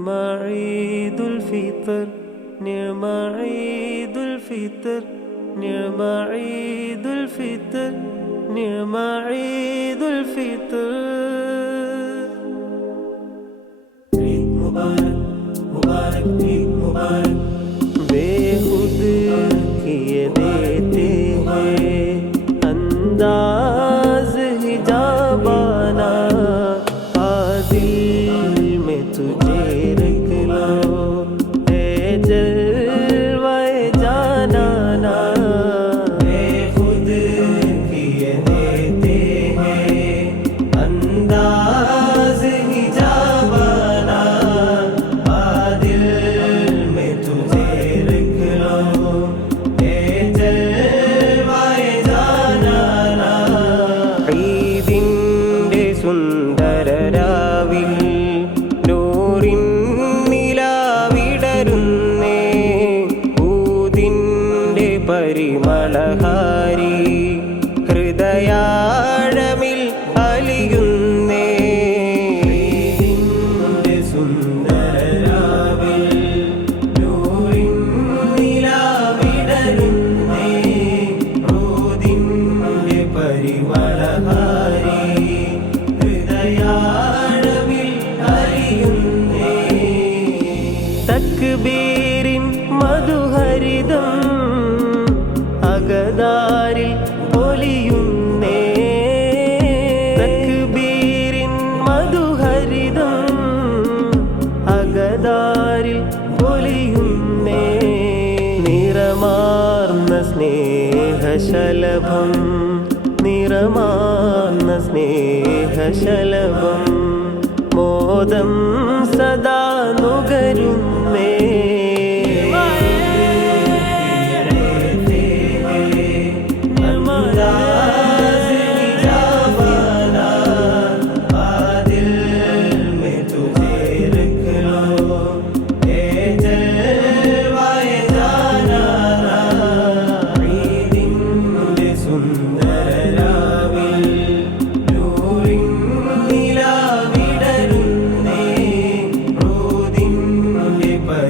نعم عيد الفطر نعم عيد الفطر نعم عيد الفطر نعم عيد الفطر عيد مبارك مبارك عيد مبارك बेखुद किए देते हैं अंदाज പരിമളഹാരി ഹൃദയാഴമിൽ അലിയുന്നേ. ഊതിന്റെ പരിമളഹാരി ഹൃദയാഴമിൽ അലിയുന്നേ. തക്ബീരിൻ മധുഹരിതം പൊലിയുന്നേ തക്ബീരിൻ മധുഹരിതം അകതാരിൽ പൊലിയുന്നേ നിറമാർന്ന സ്നേഹശലഭം നിറമാർന്ന സ്നേഹശലഭം. മോദം സദാ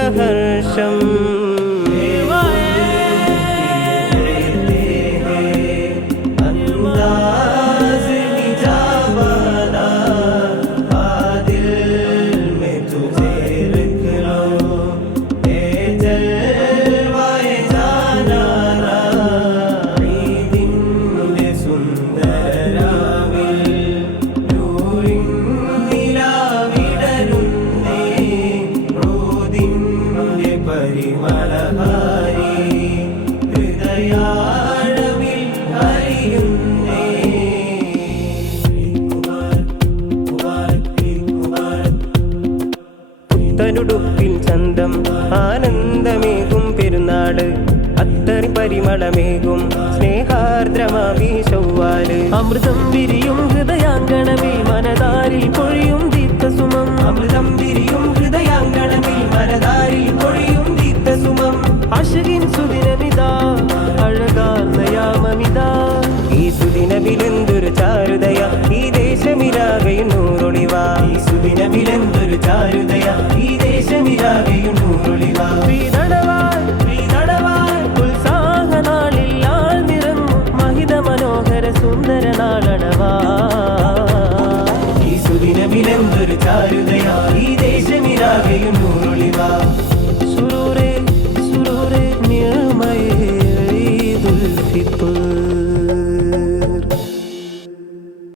हर्षम् ചന്തം ആനന്ദമേകും പെരുന്നാട് അത്തറി പരിമളമേകും സ്നേഹാർദ്രമാവി ചൊവ്വാൽ. അമൃതം വിരിയും ഹൃദയാങ്കണമേ മനതാരിൽ പൊഴിയും ദീപ്തസുമം. അമൃതം വിരിയും ഹൃദയാങ്കണമേ മനതാരിൽ പൊഴിയും ദീപ്തസുമം. അശകിൻ സുദിനമിതാ അഴകാർന്നയാമമിതാ ഈ സുദിനമിലെന്തൊരു ചാരുതയ ഈ ദേശമിലാകയും നൂറൊളിവാ. ഈ സുദിനമിലെന്തൊരു ചാരുതയ lover.